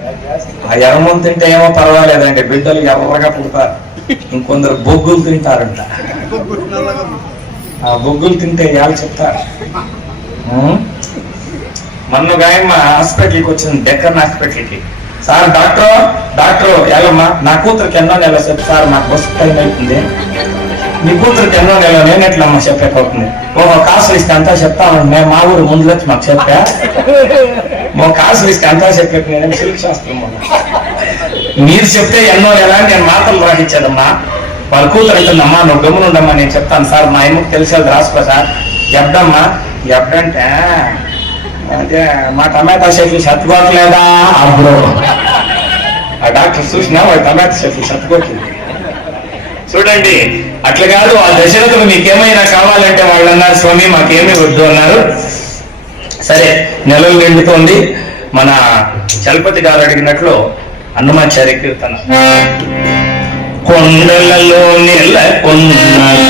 ఆ ఎర్రమూలు తింటే ఏమో పర్వాలేదండి, బిడ్డలు ఎర్రగా పుడతారు. ఇంకొందరు బొగ్గులు తింటారంట. ఆ బొగ్గులు తింటే వాళ్ళు చెప్తారు. మొన్నగా మా హాస్పిటల్కి వచ్చింది, డెక్కన్ హాస్పిటల్కి. సార్ డాక్టర్ ఎల్లమ్మా, నా కూతురికి ఎన్నో నెల చెప్పు సార్, నాకు బస్సు టైం అవుతుంది. నీ కూతురికి ఎన్నో నెల నేను ఎట్లమ్మా చెప్పేపోతుంది. ఓహో కాసు ఇస్తే అంతా చెప్తాను, మేము మా ఊరు ముందు వచ్చి మాకు చెప్పా, కాసు ఇస్తే అంతా చెప్పే నేను సిల్క్ శాస్త్రం. మీరు చెప్తే ఎన్నో నెల నేను మాటలు రాహించాదమ్మా. వాళ్ళ కూతురు అంటుందమ్మా, నువ్వు గమ్మునుండమ్మా, నేను చెప్తాను సార్, మా అమ్మకి తెలిసేది రాసుకో సార్. ఎప్పుడమ్మా ఎప్పుడంటే అదే మా టమాటా చెట్లు సత్తుకోవట్లేదా అప్పుడు ఆ డాక్టర్ చూసినా వాడు టమాటా చెట్లు సత్తుకోట్లేదు. చూడండి, అట్లా కాదు. ఆ దశరథులు మీకేమైనా కావాలంటే వాళ్ళు అన్నారు, స్వామి మాకేమీ వద్దు అన్నారు. సరే, నెలలు నిండుతోంది. మన చలపతి గారు అడిగినట్లు అన్నమాచార్య కీర్తన. కొండలలో నెలకొన్న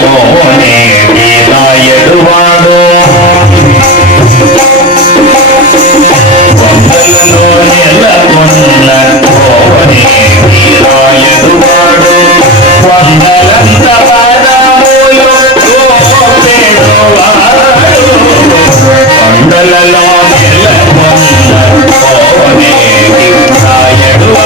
కోనే వీరాయడువాడు, కొండలలో నెలకొన్న కోనే వీరాయడువాడు, కొండలంత పదములు గోపెడువాడు, కొండలలో నెలకొన్న కోనే వీరాయడువాడు.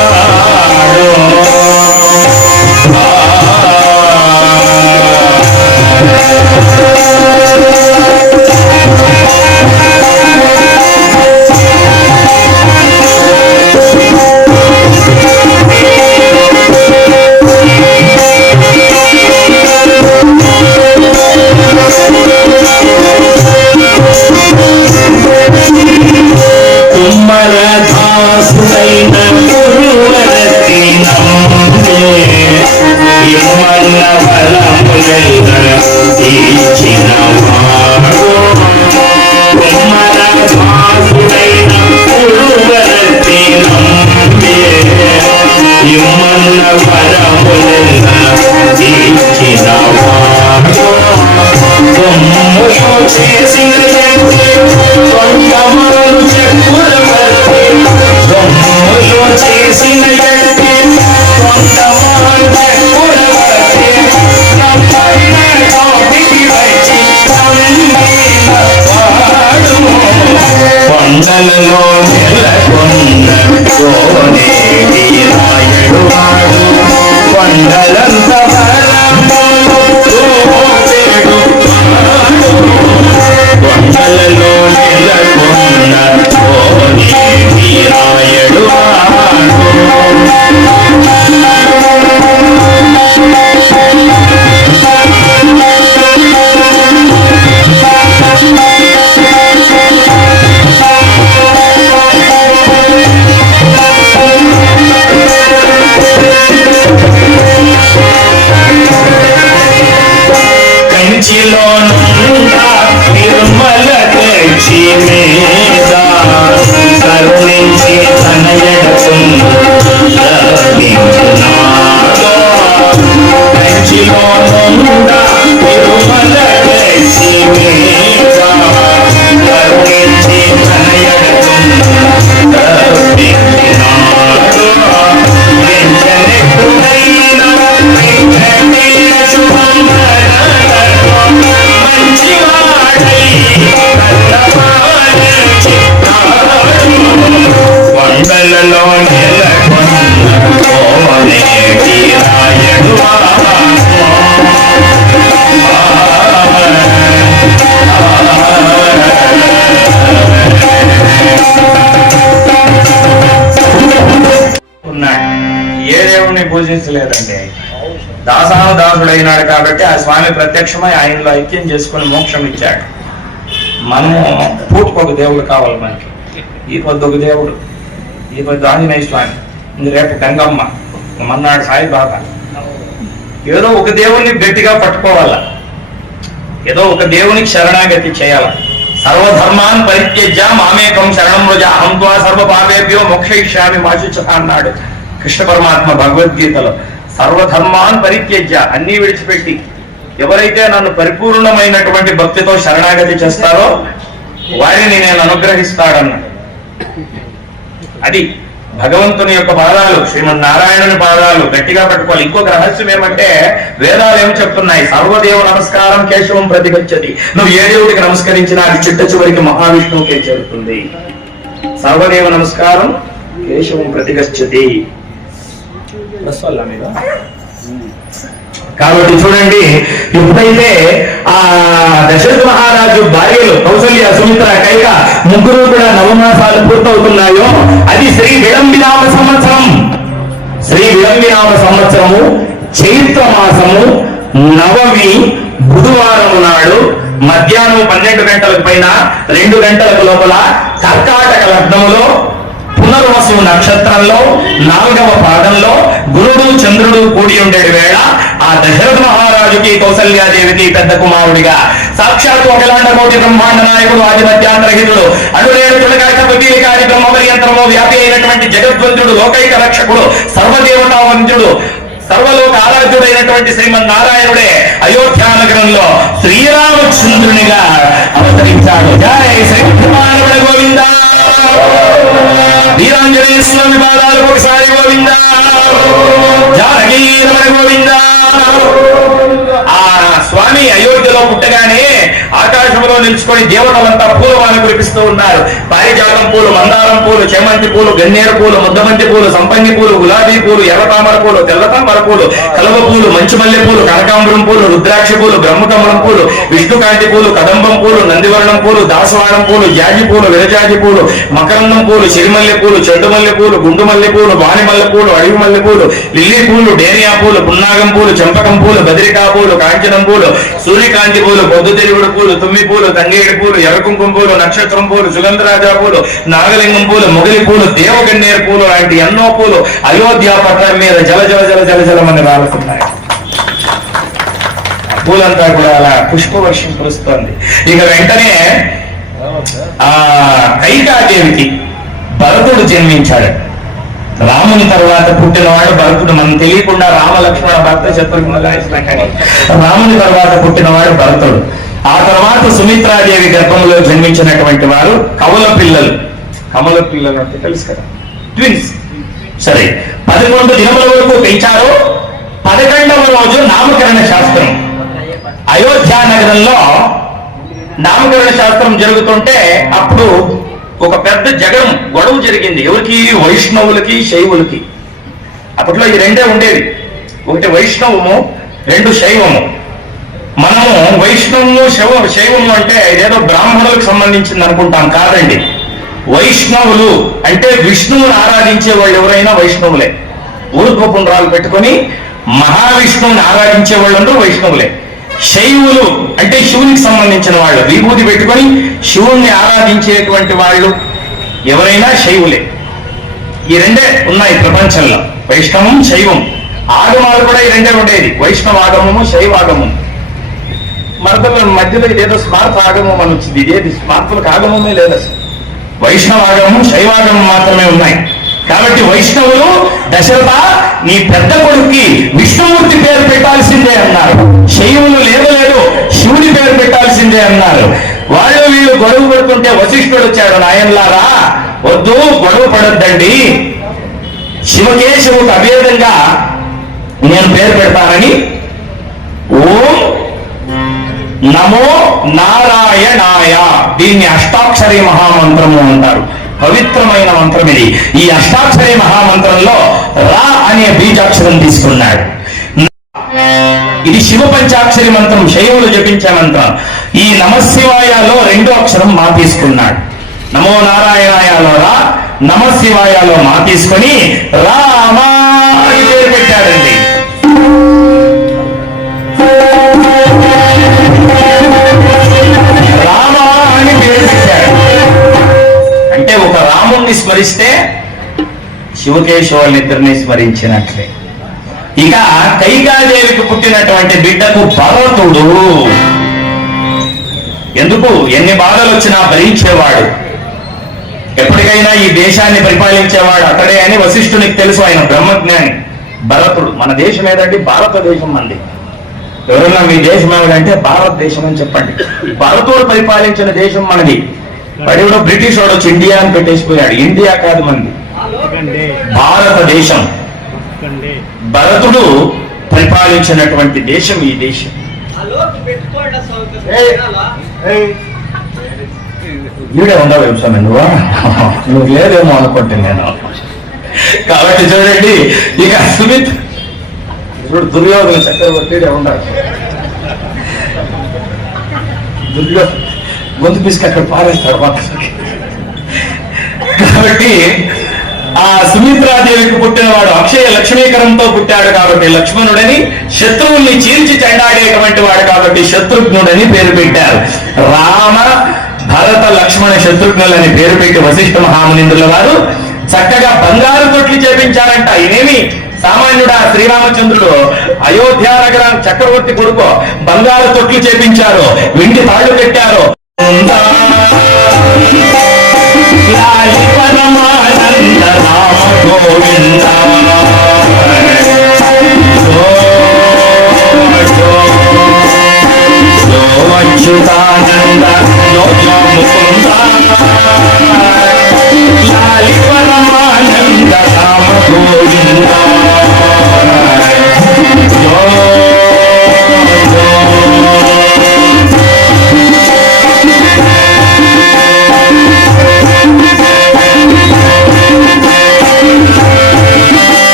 పూజించలేదండి. దాసుడైనాడు కాబట్టి ఆ స్వామి ప్రత్యక్షమై ఆయనలో ఐక్యం చేసుకుని మోక్షం ఇచ్చాడు. మనము పూటకొక దేవుడు కావాలి మనకి. ఈ పొద్దు ఒక దేవుడు, ఈ పొద్దు ఆంజనేయ స్వామి, రేపు గంగమ్మ, మన్నాడు సాయిబాబా. ఏదో ఒక దేవుణ్ణి గట్టిగా పట్టుకోవాలా, ఏదో ఒక దేవునికి శరణాగతి చేయాల. సర్వధర్మాన్ పరిత్యజ్య మామేకం శరణం వ్రజ అహం త్వా సర్వ పాపేభ్యో మోక్షయిష్యామి మా శుచః అన్నాడు కృష్ణ పరమాత్మ భగవద్గీతలో. సర్వధర్మాన్ పరిత్యజ్య, అన్ని విడిచిపెట్టి ఎవరైతే నన్ను పరిపూర్ణమైనటువంటి భక్తితో శరణాగతి చేస్తారో వారిని నేను అనుగ్రహిస్తాడన్నాడు. అది భగవంతుని యొక్క పాదాలు, శ్రీమన్నారాయణుని పాదాలు గట్టిగా పట్టుకోవాలి. ఇంకొక రహస్యం ఏమంటే, వేదాలు ఏమి చెప్తున్నాయి? సర్వదేవ నమస్కారం కేశవం ప్రతిగచ్చతి. నువ్వు ఏ దేవుడికి నమస్కరించినా అది చిట్ట చివరికి మహావిష్ణువుకే చేరుతుంది. సర్వదేవ నమస్కారం కేశవం ప్రతిగచ్చతి. కాబట్టి చూడండి, ఎప్పుడైతే ఆ దశరథ మహారాజు భార్యలు కౌసల్య, సుమిత్ర, కైక ముగ్గురు కూడా నవమాసాలు పూర్తవుతున్నాయో అది శ్రీ విళంబినామ సంవత్సరం. శ్రీ విళంబినామ సంవత్సరము చైత్ర మాసము నవమి బుధవారము నాడు మధ్యాహ్నం 12 గంటలకు పైన 2 గంటలకు లోపల కర్కాటక లగ్నములో పునర్వసు నక్షత్రంలో 4వ పాదంలో గురుడు చంద్రుడు కూడి ఉండే వేళ ఆ దశరథ మహారాజుకి కౌసల్యాదేవికి పెద్ద కుమారుడిగా సాక్షాత్తు అఖిలాండ కోటి బ్రహ్మాండ నాయకుడు ఆది మధ్యాంతరహితుడు అనురేడు తులకాశపతికారి బ్రహ్మపర్యంతరము వ్యాపి అయినటువంటి జగద్వంతుడు లోకైక రక్షకుడు సర్వదేవతా వంతుడు సర్వలోక ఆరాధ్యుడైనటువంటి శ్రీమన్నారాయణుడే అయోధ్యా నగరంలో శ్రీరామచంద్రునిగా అవతరించాడు. జయ శ్రీకృష్ణ గోవింద. వీరాంజనేయ స్వామి పాదాలకు ఒకసారి గోవింద. జానకీ రమణ గోవింద. ఆ స్వామి అయోధ్యలో పుట్టగానే ఆకాశంలో నిలుచుకొని దేవతలంతా పూలవాన కురిపిస్తూ ఉన్నారు. పారిజాతం పూలు, మందారం పూలు, చేమంతి పూలు, గన్నేరు పూలు, ముద్దమంతి పూలు, సంపంగి పూలు, గులాబీ పూలు, ఎర్ర తామర పూలు, తెల్ల తామర పూలు, కలవ పూలు, మంచు మల్లె పూలు, కనకాంబరం పూలు, రుద్రాక్ష పూలు, బ్రహ్మకమలం పూలు, విష్ణుకాంతి పూలు, కదంబం పూలు, నందివర్ణం పూలు, దాసవారం పూలు, జాజి పూలు, విరజాజి పూలు, మకరందం పూలు, సిరిమల్లె పూలు, చెండు మల్లె పూలు, గుండు మల్లె పూలు, వాణి మల్లె పూలు, అడవి మల్లె పూలు, లిల్లీ పూలు, డేరియా పూలు, పున్నాగం పూలు, చంపకం పూలు, బదిరికా పూలు, కాంచనం పూలు, సూర్యకాంతి పూలు, పొద్దుతిరుగుడు పూలు, తుమ్మి పూలు, తంగేడు పూలు, ఎర్రకుంకుమ పూలు, నక్షత్రం పూలు, సుగంధరాజా పూలు, నాగలింగం పూలు, మొగలి పూలు, దేవగన్నేరు పూలు లాంటి ఎన్నో పూలు అయోధ్య పట్టణం మీద జల జల జల జల జలమని రాలుతున్నాయి. పూలంతా కూడా అలా పుష్పవర్షం కురుస్తోంది. ఇక వెంటనే ఆ కైకాదేవికి భరతుడు జన్మించాడు. రాముని తర్వాత పుట్టినవాడు భరతుడు. మనం తెలియకుండా రామ లక్ష్మణ భర్త శత్రుఘ్నులు కానీ రాముని తర్వాత పుట్టినవాడు భరతుడు. ఆ తర్వాత సుమిత్రాదేవి గర్భంలో జన్మించినటువంటి వారు కవల పిల్లలు. కమల పిల్లలు అంటే తెలుసు కదా, ట్విన్స్. సరే, 11 దినముల వరకు పెంచారు. 11వ రోజు నామకరణ శాస్త్రం. అయోధ్యా నగరంలో నామకరణ శాస్త్రం జరుగుతుంటే అప్పుడు ఒక పెద్ద గొడవ జరిగింది. ఎవరికి? వైష్ణవులకి, శైవులకి. అప్పట్లో ఈ రెండే ఉండేవి, ఒకటి వైష్ణవము, 2 శైవము. మనము వైష్ణవము శైవము అంటే ఏదో బ్రాహ్మణులకు సంబంధించింది అనుకుంటాం. కాదండి. వైష్ణవులు అంటే విష్ణువుని ఆరాధించే వాళ్ళు ఎవరైనా వైష్ణవులే. ఊర్ధ్వపుండ్రాలు పెట్టుకొని మహావిష్ణువుని ఆరాధించే వాళ్ళందరూ వైష్ణవులే. శైవులు అంటే శివునికి సంబంధించిన వాళ్ళు, విభూతి పెట్టుకొని శివుణ్ణి ఆరాధించేటువంటి వాళ్ళు ఎవరైనా శైవులే. ఈ రెండే ఉన్నాయి ప్రపంచంలో, వైష్ణవం, శైవం. ఆగమాలు కూడా ఈ రెండే ఉండేది, వైష్ణవ ఆగమము, శైవాగమము. మరదల మధ్యలో ఇదేదో స్మార్త ఆగమం అని వచ్చింది. ఇదేది స్మార్తులకు ఆగమమే లేదు అసలు. వైష్ణవాగమము, శైవాగమం మాత్రమే ఉన్నాయి. కాబట్టి వైష్ణవులు దశరథ నీ పెద్ద కొడుక్కి విష్ణుమూర్తి పేరు పెట్టాల్సిందే అన్నారు. శైవులు లేదు శివుడి పేరు పెట్టాల్సిందే అన్నారు. వీళ్ళు గొడవ పడుతుంటే వశిష్ఠుడు వచ్చాడు. నాయనలారా, వద్దు, గొడవ పడొద్దండి, శివకేశవుకు అభేదంగా నేను పేరు పెడతానని ఓం నమో నారాయణాయ, దీన్ని అష్టాక్షరి మహామంత్రము అంటారు. పవిత్రమైన మంత్రం ఇది. ఈ అష్టాక్షరి మహామంత్రంలో రా అనే బీజాక్షరం తీసుకున్నాడు. ఇది శివ పంచాక్షరి మంత్రం, శైవులు జపించే మంత్రం. ఈ నమశివాయలో 2వ అక్షరం మా తీసుకున్నాడు. నమో నారాయణాయలో రా, నమశివాయలో మా తీసుకొని రామా అని పేరు పెట్టాడండి. రామా అని పేరు పెట్టాడు. అంటే ఒక రాముణ్ణి స్మరిస్తే శివకేశవులనిద్దరిని స్మరించినట్లే. ఇక కైకాదేవికి పుట్టినటువంటి బిడ్డకు భరతుడు. ఎందుకు? ఎన్ని బాధలు వచ్చినా భరించేవాడు, ఎప్పటికైనా ఈ దేశాన్ని పరిపాలించేవాడు అతడే అని వశిష్ఠునికి తెలుసు. ఆయన బ్రహ్మజ్ఞాని. భరతుడు. మన దేశం ఏదండి? భారతదేశం మంది. ఎవరన్నా మీ దేశం ఏమిటంటే భారతదేశం అని చెప్పండి. భరతుడు పరిపాలించిన దేశం మనది. వాడు బ్రిటిష్ వాడు వచ్చి ఇండియా అని పెట్టేసిపోయాడు. ఇండియా కాదు మనది. భారతదేశం భరతుడు పరిపాలించినటువంటి దేశం ఈ దేశం. ఈడే ఉండవు స్వామి, నువ్వు లేదేమో అనుకుంటే నేను. కాబట్టి చూడండి, ఇక సుమిత్ ఇప్పుడు దుర్యోధన చక్రవర్తి ఉండాలి. దుర్యోధన గొంతు పిసికి అక్కడ పారేస్తాడు. కాబట్టి ఆ సుమిత్రాదేవికి పుట్టినవాడు అక్షయ లక్ష్మీకరంతో పుట్టాడు కాబట్టి లక్ష్మణుడని, శత్రువుల్ని చీల్చి చెండాడేటువంటి వాడు కాబట్టి శత్రుఘ్నుడని పేరు పెట్టారు. రామ భరత లక్ష్మణ శత్రుఘ్నులని పేరు పెట్టి వశిష్ఠ మహామునింద్రుల వారు చక్కగా బంగారు తొట్లు చేపించారంట. ఇదేమి సామాన్యుడా, శ్రీరామచంద్రుడు అయోధ్య నగరం చక్రవర్తి కొడుకు బంగారు తొట్లు చేపించారు, వెండి తాళ్లు పెట్టారు. అచ్యుతానంద లాలి పరమానంద రామ గోవింద.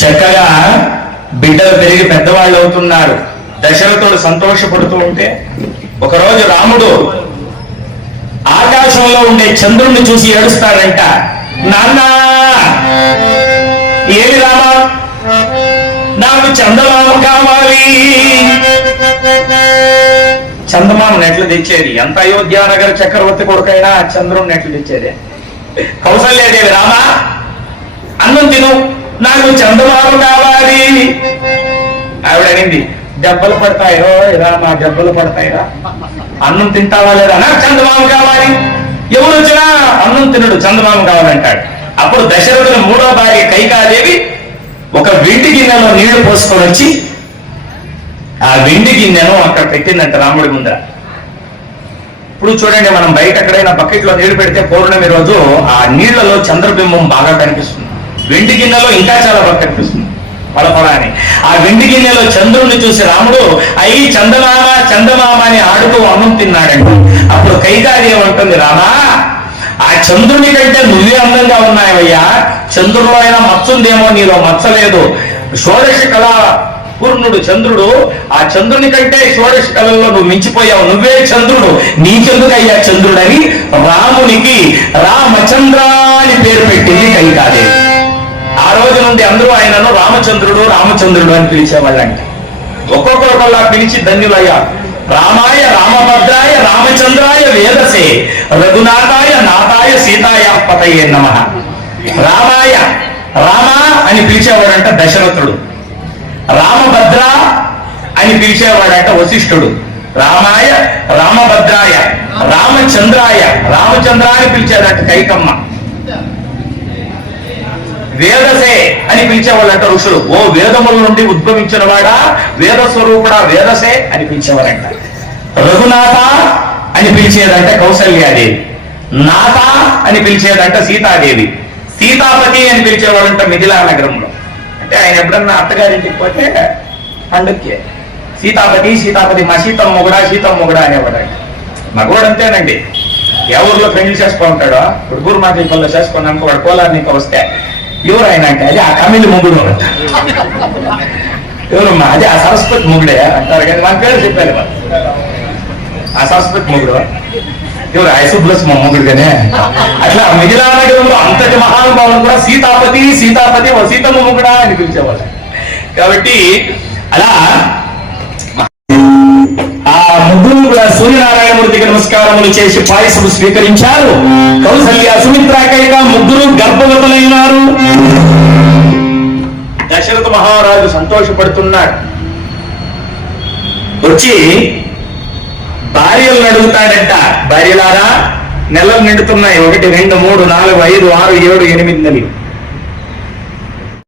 చక్కగా బిడ్డలు పెరిగి పెద్దవాళ్ళు అవుతున్నారు. దశరథుడు సంతోషపడుతూ ఉంటే ఒకరోజు రాముడు ఆకాశంలో ఉండే చంద్రుణ్ణి చూసి ఏడుస్తాడంట. నాన్న, ఏమి రామా, నాకు చందమామ కావాలి. చందమామను ఎట్లు తెచ్చేది? ఎంత అయోధ్యానగర చక్రవర్తి కొడుకైనా చంద్రుణ్ణి ఎట్లు తెచ్చేది? కౌసల్యాదేవి, రామా అన్నం తిను, నాకు చందమామ కావాలి. ఆవిడ అనింది, దెబ్బలు పడతాయో రామా, దెబ్బలు పడతాయిరా, అన్నం తింటావా లేదా? నాకు చందమామ కావాలి. ఎవరు వచ్చినా అన్నం తినడు, చందమామ కావాలంటాడు. అప్పుడు దశరథుని మూడో భార్య కైకాదేవి ఒక వెండి గిన్నెలో నీళ్లు పోసుకొని వచ్చి ఆ వెండి గిన్నెను అక్కడ పెట్టిందంట రాముడి ముందర. ఇప్పుడు చూడండి, మనం బయట ఎక్కడైనా బకెట్లో నీళ్లు పెడితే పౌర్ణమి రోజు ఆ నీళ్లలో చంద్రబింబం బాగా కనిపిస్తుంది. వెండి గిన్నెలో ఇంకా చాలా బాగా కనిపిస్తుంది, పలపల అని. ఆ వెండి గిన్నెలో చంద్రుడిని చూసి రాముడు అయ్యి చందమామ చందమామ అని ఆడుతూ అన్నం తిన్నాడండి. అప్పుడు కైకాది ఏమంటుంది, రామా ఆ చంద్రుని కంటే నువ్వే అందంగా ఉన్నావయ్యా, చంద్రుడిలో అయినా మచ్చుందేమో, నీలో మచ్చలేదు. షోడశ కళా పూర్ణుడు చంద్రుడు, ఆ చంద్రుని కంటే షోడశ కళల్లో నువ్వు మించిపోయావు, నువ్వే చంద్రుడు, నీకెందుకయ్యా చంద్రుడని రామునికి రామచంద్ర అని పేరు పెట్టింది కైకాదేవి. ఆ రోజు నుండి అందరూ ఆయనను రామచంద్రుడు రామచంద్రుడు అని పిలిచేవాళ్ళంట. ఒక్కొక్కరికల్లా పిలిచి ధన్యులయ్యారు. రామాయ రామభద్రాయ రామచంద్రాయ వేదసే రఘునాథాయ నాథాయ సీతాయ పతయే నమః. రామాయ రామ అని పిలిచేవాడంట దశరథుడు, రామభద్ర అని పిలిచేవాడంట వశిష్ఠుడు, రామాయ రామభద్రాయ రామచంద్రాయ రామచంద్ర అని పిలిచేదంట కైకమ్మ, వేదసే అని పిలిచేవాళ్ళంట ఋషులు. ఓ వేదముల నుండి ఉద్భవించిన వాడా, వేద స్వరూపుడా వేదసే అని పిలిచేవారంట. రఘునాథ అని పిలిచేదంట కౌసల్యాదేవి, నాథ అని పిలిచేదంట సీతాదేవి, సీతాపతి అని పిలిచేవాళ్ళంట మిథిలా నగరంలో. అంటే ఆయన ఎప్పుడన్నా అత్తగారింటికి పోతే పండుగకి సీతాపతి సీతాపతి, మా సీతం మొగుడా సీతం మొగుడా అనేవాడంట. మగవాడు అంతేనండి, ఎవరిలో పెళ్లి చేసుకుంటాడో ఇప్పుడు గురుమాతల్లో చేసుకున్నాక వాడు కోలార్నికి వస్తే ఎవరు ఆయన అంటే అది ఆ కమిలి మొగుడు అంట. ఎవరమ్మా అది ఆ సరస్వతి మొగుడే అంటారు, కానీ మన పేరు చెప్పారు, ఆ సరస్వతి మొగుడు ఎవరు ఐసుప్లస్ మొమ్మగుడిగానే అట్లా మిగిలిన నగరంలో అంతటి మహానుభావులు కూడా సీతాపతి సీతాపతి ఓ సీతమ్మ మొగుడా అని పిలిచేవాళ్ళు. కాబట్టి అలా ఆ ముగ్గురు కూడా సూర్యనారాయణమూర్తికి నమస్కారములు చేసి పాయసము స్వీకరించారు. కౌసల్య సుమిత్రాకైక ముగ్గురు గర్భవతులైనారు. దశరథ మహారాజు సంతోషపడుతున్నాడు. వచ్చి భార్యలను అడుగుతాడంట, భార్యలారా నెలలు నిండుతున్నాయి, 1 2 3 4 5 6 7 8 నెలలు.